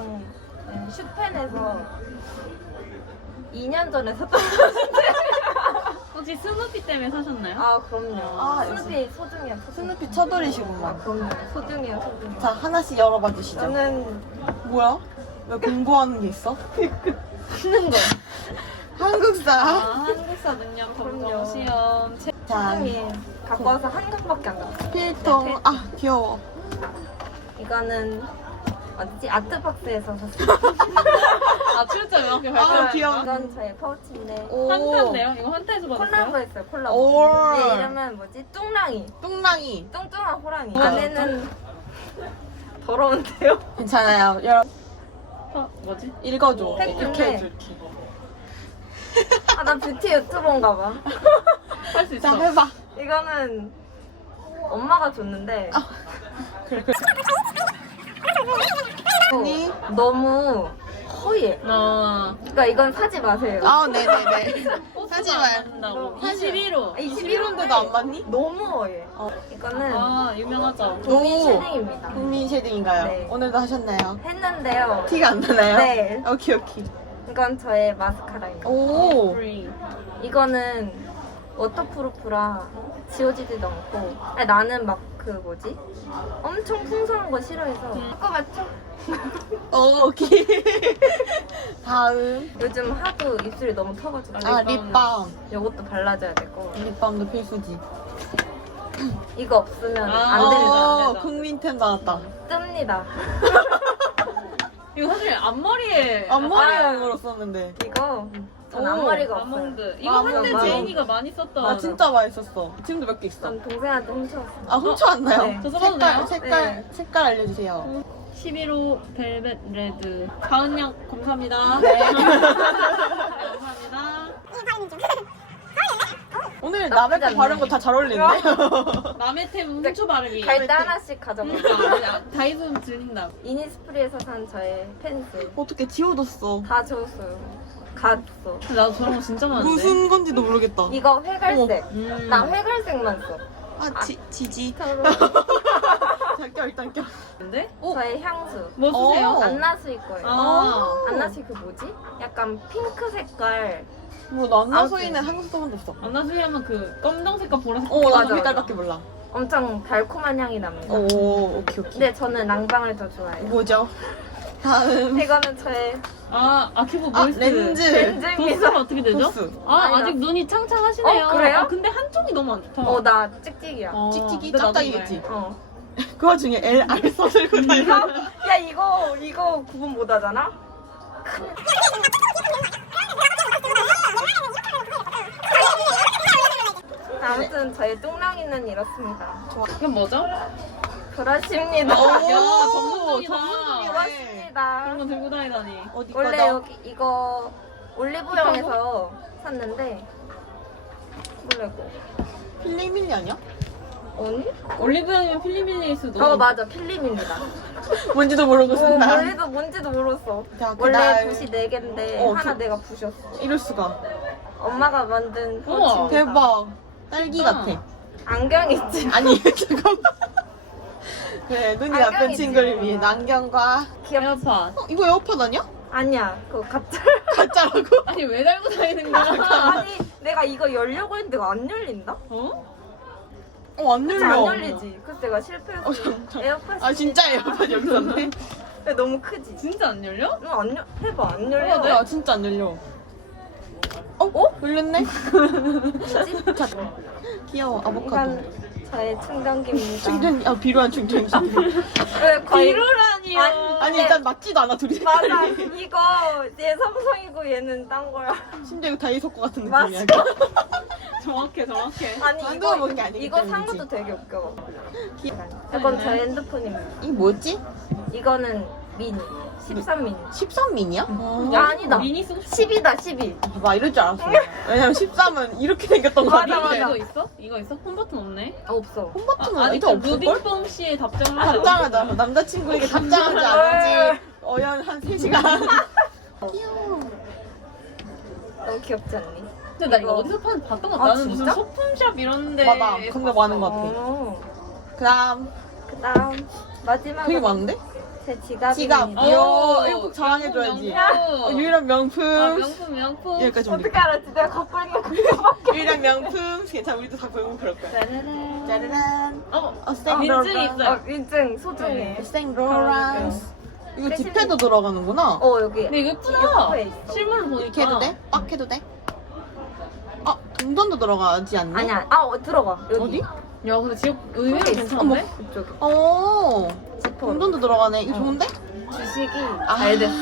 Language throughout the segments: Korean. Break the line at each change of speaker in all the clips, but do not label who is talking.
이 가방은 슈펜에서 2년 전에 샀던
혹시 스누피 때문에 사셨나요?
아 그럼요
아,
스누피 소중해요 소중해요.
스누피
아
쳐돌이시구만.
그럼요 소중해요 소중해요
자, 하나씩 열어봐 주시죠.
저는
뭐야? 왜 공부하는 게 있어?
쓰는 거
한국사.
아, 한국사 능력 검정
그럼요.
시험. 체-
자,
소중해 갖고 와서 한 강밖에 안 갖고
필통. 아, 귀여워.
이거는 어디지 아트박스에서 샀어요
아, 출자 명확히
아,
발표.
귀여워.
이건 저의 파우치인데
오.
한타인데요? 이거 한타에서 받았어요?
콜라보 했어요 콜라보
오.
내 이름은 뭐지 뚱랑이
뚱랑이.
뚱뚱한 호랑이
어.
안에는 더러운데요?
괜찮아요. 열어.
어, 뭐지?
읽어줘.
팩트인데.
이렇게 해줘, 이렇게.
아 나 뷰티 유튜버인가 봐
할수 있어.
자, 해봐.
이거는 엄마가 줬는데
그래, 그래. 아니.
너무 허예
어.
그러니까 이건 사지 마세요
아, 네네네. 사지
안
마요.
맞는다고.
사지
21호.
21호인데도 안 맞니?
너무 허예
어.
이거는
아, 유명하죠.
국민
오.
쉐딩입니다
국민 쉐딩인가요?
네.
오늘도 하셨나요?
했는데요
티가 안 나나요?
네.
오케이, 오케이.
이건 저의 마스카라입니다
오.
프리.
이거는 워터프루프라 지워지지도 않고 아니, 나는 막 그 뭐지? 엄청 풍성한 거 싫어해서
음.
그거 맞죠?
오, 오케이. 다음.
요즘 하도 입술이 너무 터가지고
아, 립밤.
이것도 발라줘야 되고
립밤도 필수지.
이거 없으면
아,
안 됩니다
어,
되죠.
국민템 나왔다.
뜹니다
이거 사실 앞머리에.
앞머리용으로 썼는데.
이거 전
오,
앞머리가 없어요
아몬드. 이거
아몬드.
한때 제인이가 많이 썼던.
아, 진짜 맛있었어. 지금도 몇 개 있어.
전 동생한테 훔쳐왔어요
아, 훔쳐왔나요?
네.
저 써봐도
색깔,
돼요?
색깔,
네.
색깔 알려주세요.
11호 벨벳 레드. 가은 양 감사합니다.
네.
감사합니다.
오늘 남의 거. 바른 거 다 잘 어울리는데?
남의 템 훔쳐 바르기.
갈때 하나씩 가져가
그러니까 다이소 들린다.
이니스프리에서 산 저의 펜슬
어떻게 지워뒀어?
다 줬어요 갔어
나도 저런 거 진짜 많은데.
무슨 건지도 모르겠다.
이거 회갈색
음.
나 회갈색만 써
아, 지, 지지.
서 로
자, 껴, 일단 껴.
근데?
저의 향수
뭐 쓰세요?
어.
안나수일 거예요
아.
안나수이 그 뭐지? 약간 핑크 색깔
뭐, 난나
아무튼.
소리는 한국 써본 적 없어.
안나수이 하면 그 검정색과 보라색.
어, 나도
맞아,
색깔밖에 몰라.
엄청 달콤한 향이 납니다
오, 오케이, 오케이.
근데 저는 랑방을 더 좋아해요
뭐죠? 다음.
이거는 저의
아, 아키보
아,
보이스.
렌즈.
렌즈입니다
도수가 어떻게 되죠?
도수.
아, 아직 눈이 창창하시네요.
어, 그래요?
아, 근데 한쪽이 너무 안 좋다.
어 나 찍찍이야
어,
찍찍이
근데 나도
짝짝이겠지?
어.
그 와중에 L, R 써들고
이거
다니는.
야 이거 이거 구분 못 하잖아? 아무튼 저희 뚱랑이는 이렇습니다.
이건 뭐죠?
브러쉬입니다.
오,
야, 전문적이다.
브러쉬입니다.
그런 거 들고 다니다니.
어디
원래
거죠?
여기 이거 올리브영에서 샀는데 몰라고
필리밀리 아니야?
아니?
올리브영이면 필리밀리일 수도.
어 맞아 필름입니다.
뭔지도 모르고
어,
쓴다.
원래도 뭔지도 몰랐어.
자,
원래
그다음.
붓이 네 개인데
어,
하나
그-
내가 부셨어.
이럴 수가.
엄마가 만든
우와.
대박. 딸기
진짜.
같아.
안경 있지?
아니, 잠깐만. 그래, 눈이 나쁜
안경이지.
친구를 위해 안경과.
귀엽.
에어팟.
어, 이거 에어팟 아니야?
아니야, 그거 가짜.
가짜라고?
아니, 왜 달고 다니는 거야?
아니, 내가 이거 열려고 했는데 이거 안 열린다?
어?
어, 안 열려.
안 열리지. 그래서 내가 실패했어.
어, 잠-
에어팟.
아, 진짜 에어팟 여기 있었네?
근데 너무 크지?
진짜 안 열려?
응, 안 열, 해봐, 안
어,
열려.
야, 진짜 안 열려. 어? 어? 열렸네?
뭐지?
귀여워, 아보카도.
저의 충전기입니다.
충전, 아, 비료한 충전기.
왜 거의.
비루라니요.
아니,
아니,
네.
일단 맞지도 않아, 둘이
맞아. 이거 얘 삼성이고 얘는 딴 거야.
심지어 이거 다이소 거 같은
맞아.
느낌이야.
정확해, 정확해.
아니
안
이거
먹은 게 아니기
이거 산
때문이지.
것도 되게 웃겨.
귀-
이건 제 핸드폰입니다.
이게 뭐지?
이거는 미니 13미니.
13미니야?
음. 야, 아니다.
미니 쓰고 싶어.
10이다 12.
봐, 이럴 줄 알았어. 왜냐면 13은 이렇게 생겼던 거
맞아,
같아.
맞아.
이거 있어? 이거 있어? 홈 버튼 없네.
없어.
홈버튼은
아,
아,
아직
일단
그
없을걸?
루빈뽕 씨의 답장을 하려고.
답장하자. 남자친구에게 답장하지 않은지 어연 한 3시간. 귀여워.
너무 귀엽지 않니?
근데 나 이거 어디서 파는지 봤던 것 같아.
아,
나는 무슨
진짜?
소품샵 이런 데.
맞아. 그런 거 많은 것 같아.
어.
그 다음
그 다음 마지막으로
되게 많은데?
제 지갑입니다.
지갑.
오,
꼭 자랑해줘야지.
명품.
어, 유일한 명품.
아, 명품 명품.
여기까지 올릴게.
알았지? 내가 있는 거.
유일한 명품. 괜찮아, 우리도 다 배우고 그럴 거야.
짜라란.
짜르란.
어,
어, 생
민증이 있어요.
어, 인증 소중해.
생 로랑스. 이거 지폐도 들어가는구나.
어 여기.
근데 이거 예쁘다.
있어.
실물로 보니까.
이렇게 해도 돼? 빡 해도 돼? 아, 동전도 들어가지 않니?
아니야. 아 어, 들어가. 여기.
어디?
야, 근데 지금 의외로
있어.
괜찮은데?
이쪽에.
어,
지퍼.
동전도 들어가네. 이거
어.
좋은데?
주식이
아.
잘 됐어.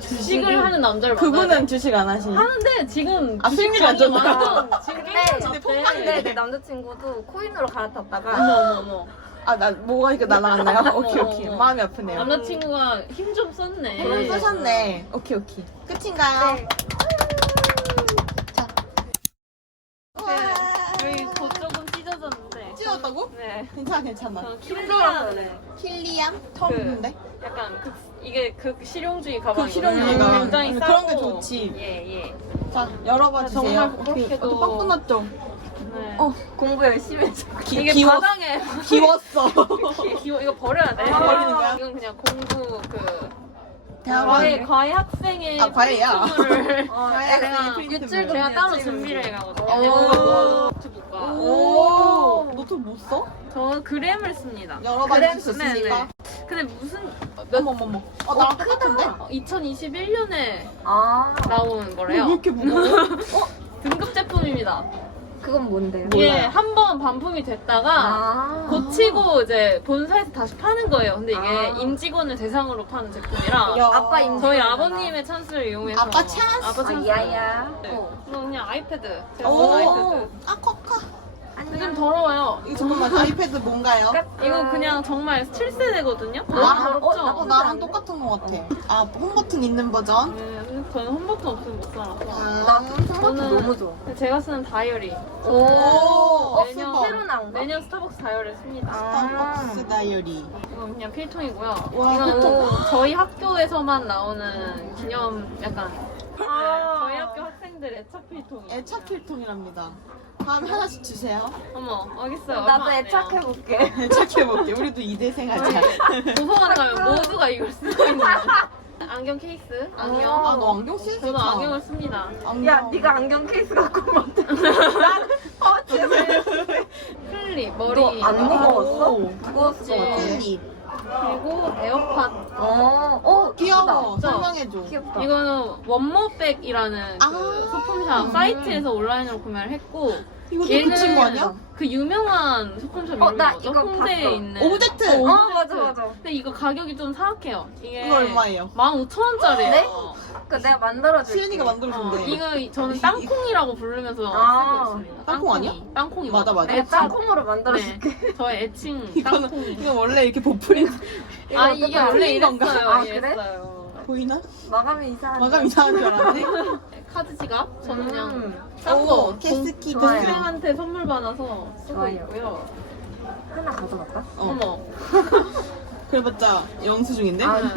주식을 하는 남자를 만나야
그분은
돼.
주식 안 하시.
하는데 지금
아,
주식
수익률이 안
장이
좋나?
완전 지금
근데
게임
근데
같아.
근데 내 남자친구도 코인으로 갈아탔다가
어머 어머 어머.
아, 나 뭐가 이렇게 날아갔나요? 오케이, 오케이. 마음이 아프네요.
남자친구가 힘 좀 썼네.
그럼 쓰셨네. 오케이, 오케이. 끝인가요?
네.
자. 우와.
여기 그쪽은 찢어졌는데.
찢었다고?
네.
괜찮아, 괜찮아.
저 킬리안
킬리안? 처음
그-
듣는데?
약간 극, 이게 극 실용주의 가방.
실용주의가.
굉장히
음,
싸고.
그런 게 좋지.
예 예.
자, 열어봐 주세요.
정말
오케이.
부럽게도-
어, 빵꾸 났죠?
네.
어,
공부 열심히 했어.
기,
이게
기웠,
바닥에
기웠어.
기워 이거 버려야 돼.
아, 버리는 거야?
이건 그냥 공부 그
대학원.
과외 과외 학생의
아, 과외야?
프린트물을
어,
과외
내가
학생이 프린트물.
제가 따로. 준비를 해가거든요.
오.
노트북과
오, 노트 못 써?
저 그램을 씁니다.
열어봐
그래?
주셨으니까.
근데 무슨
어머머머. 어, 나랑 똑같은데?
2021년에
아
나온
왜
거래요.
이렇게 무거워?
등급 제품입니다.
그건 뭔데요?
이게
몰라요.
한 번 반품이 됐다가
아
고치고 이제 본사에서 다시 파는 거예요. 근데 이게
아.
임직원을 대상으로 파는 제품이라
야.
아빠 임-
저희. 아버님의 찬스를 이용해서
아빠 찬스?
아빠
아,
찬스
야야.
네.
어.
이거 그냥 아이패드 제가
오,
본 아이패드
아, 커카.
요즘 더러워요
이거 잠깐만, 아이패드 뭔가요?
이거 그냥 정말 7세대거든요
아,
나랑,
더럽죠?
어,
어, 나랑 똑같은 것 같아. 아, 홈 버튼 있는 버전?
네, 저는 홈버튼 없으면 못 살아서
나
다음.
홈버튼
저는-
너무 좋아.
제가 쓰는 다이어리
오,
어,
매년
슈퍼.
새로 나온 거?
매년 스타벅스 다이어리를 씁니다
스타벅스 다이어리.
이건 그냥 필통이고요
와,
이건
필통.
저희 학교에서만 나오는 기념 약간 네,
아.
저희 학교 학생들의 애착 필통이에요
애착 필통이랍니다. 다음에 하나씩 주세요.
어머 있어요
나도
얼마 안 해요.
애착해볼게.
애착해볼게. 우리도 이대생 하자.
도서관에 가면 모두가 이걸 쓰고 있는 안경 케이스 안경
아, 너 안경 쓸수
저는. 안경을 씁니다
안경.
야, 네가 안경 케이스 갖고 오면
클립 머리
너안 무거웠어?
오,
무거웠어.
클립.
그리고 에어팟
어, 어,
귀여워.
진짜.
설명해줘.
귀엽다.
이거는 원모백이라는 그
아.
소품샵 사이트에서 온라인으로 구매를 했고
이것도
얘는
그 친구 아니야?
그 유명한 소품샵
어, 나? 이거
홍대에
봤어.
있는
오브젝트.
어,
어,
오브젝트.
맞아, 맞아.
근데 이거 가격이 좀 사악해요 이게
이거 얼마예요?
15,000원짜리예요
네? 그 내가 만들어줄게.
시은이가
어,
만들어준대.
이거 저는 땅콩이라고 부르면서
아.
쓰고 있습니다
땅콩 아니야?
땅콩이
맞아, 맞아.
내가 땅콩으로 만들어줄게.
네, 저의 애칭
이거는
땅콩
이거 원래 이렇게 보풀이
아
이거
이게? 원래
틀린 건가?
이랬어요
아, 그래?
이랬어요
보이나?
마감이 이상한데.
마감 이상한 줄 알았네.
카드 지갑 저는 그냥
음,
싼거
오, 캐스키
좋아요.
캐스키.
동생한테 선물 받아서 쓰고
좋아요.
있고요
하나 가져갈까?
어.
어머
그래봤자 영수 증인데?
아,
네.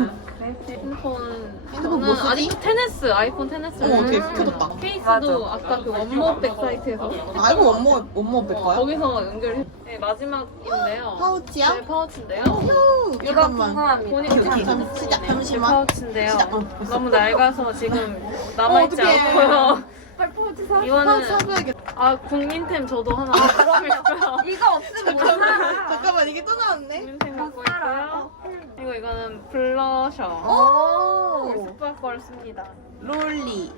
핸드폰
핸드폰 뭐
저는
쓰지?
아직도 테네스 아이폰 테네스
어, 되게
음.
켜졌다.
케이스도
맞아.
아까 그 원모 백 사이트에서
아, 이거 원모, 원모 뺄
어,
거야?
거기서 연결해 네, 마지막인데요
파우치야?
네, 파우치인데요
휴,
이거
잠깐만.
궁금합니다.
본인
잠- 잠-
거
시작,
네,
잠시만.
파우치인데요
시작, 어.
너무 낡아서 지금 남아있지
어.
않고요
빨리 포즈 사.
이거는
파우치 사줘야겠다.
아 국민템 저도 하나 있고요
이거 없으면 못 살아.
잠깐만, 이게 또 나왔네?
국민템 갖고. 있고요 그리고 이거는 블러셔
오.
스파 걸 씁니다
롤리.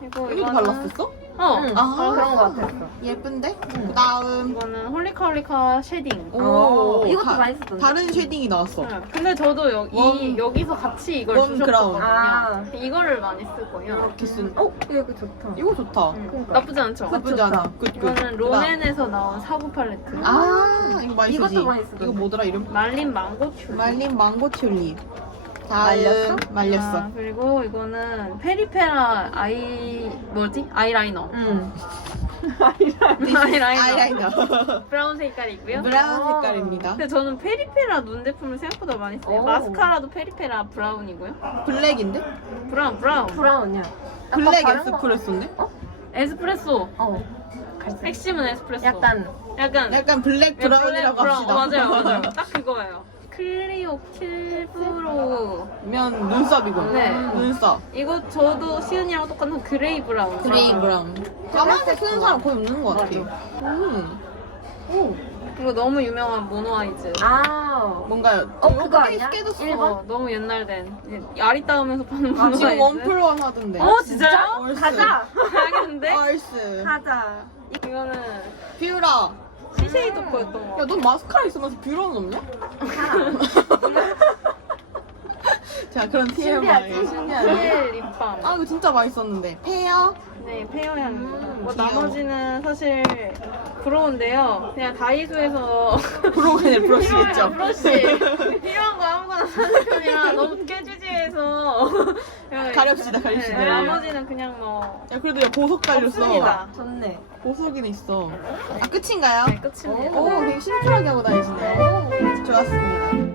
그리고 이거는
발랐었어?
어
응,
아.
그런 거 같았어.
예쁜데? 그 다음.
이거는 홀리카홀리카 쉐딩
어, 이것도
다-
많이 쓰던데.
다른 쉐딩이 나왔어.
응. 근데 저도 여, 이,
원-
여기서 같이 이걸
원
주셨거든요.
크라운.
아.
이거를 많이 쓰고요.
이렇게 쓴.
어, 이거 좋다.
이거 좋다.
응.
그러니까.
나쁘지 않죠?
나쁘지
좋다.
않아. 굿, 굿.
이거는
그다음.
롬앤에서 나온 사구 팔레트.
아, 이거 많이
이것도
쓰지.
많이 쓰던데.
이거 뭐더라, 이름?
말린 망고 튤.
말린 망고 튤립. 다음.
말렸어?
말렸어.
아, 그리고 이거는 페리페라 아이 뭐지? 아이라이너.
응.
아이라이너.
아이라이너.
브라운 색깔이고요.
브라운
아.
색깔입니다.
근데 저는 페리페라 눈 제품을 생각보다 많이 써요.
오.
마스카라도 페리페라 브라운이고요.
블랙인데?
브라운 브라운.
브라운이야.
블랙
다른 거-
에스프레소인데?
에스프레소.
어. 갈색.
핵심은 에스프레소.
약간
약간
약간 블랙 브라운이라고 합시다.
브라운. 맞아요, 맞아요. 딱 그거예요. 클리오 킬브로.
면 눈썹이고.
네.
눈썹.
이거 저도 시은이랑 똑같은 그레이 브라운.
그레이 브라운. 까만색 쓰는 사람 거의 없는 것 같아. 음.
오.
이거 너무 유명한 모노아이즈.
아.
뭔가요?
어, 그거 아니야?
깨졌어.
일본?
어, 너무 옛날 된. 이제 아리따움에서 파는
아,
모노아이즈.
지금 원플원 하던데.
어, 진짜요?
얼스.
가자.
알겠는데?
얼스.
가자.
이거는
뷰라.
시쉐이도 거였던 거.
야, 넌 마스카라 있으면서 뷰러는 없냐? 자, 그런 TMI.
신기하지?
신기하네.
젤 립밤.
아, 이거 진짜 맛있었는데. 페어?
네, 페어 향입니다.
음,
뭐
귀여워.
나머지는 사실 부러운데요. 그냥 다이소에서
브로그네 브러쉬겠죠?
브러쉬 필요한 거 아무거나 사는 편이라 너무 깨지지해서
가렵시다, 가립시다.
네, 나머지는 그냥 뭐
야, 그래도 야, 보석 달렸어.
없습니다.
좋네.
보석이는 있어. 아, 끝인가요?
네, 끝입니다.
오, 되게 심플하게 하고 다니시네요. 좋았습니다.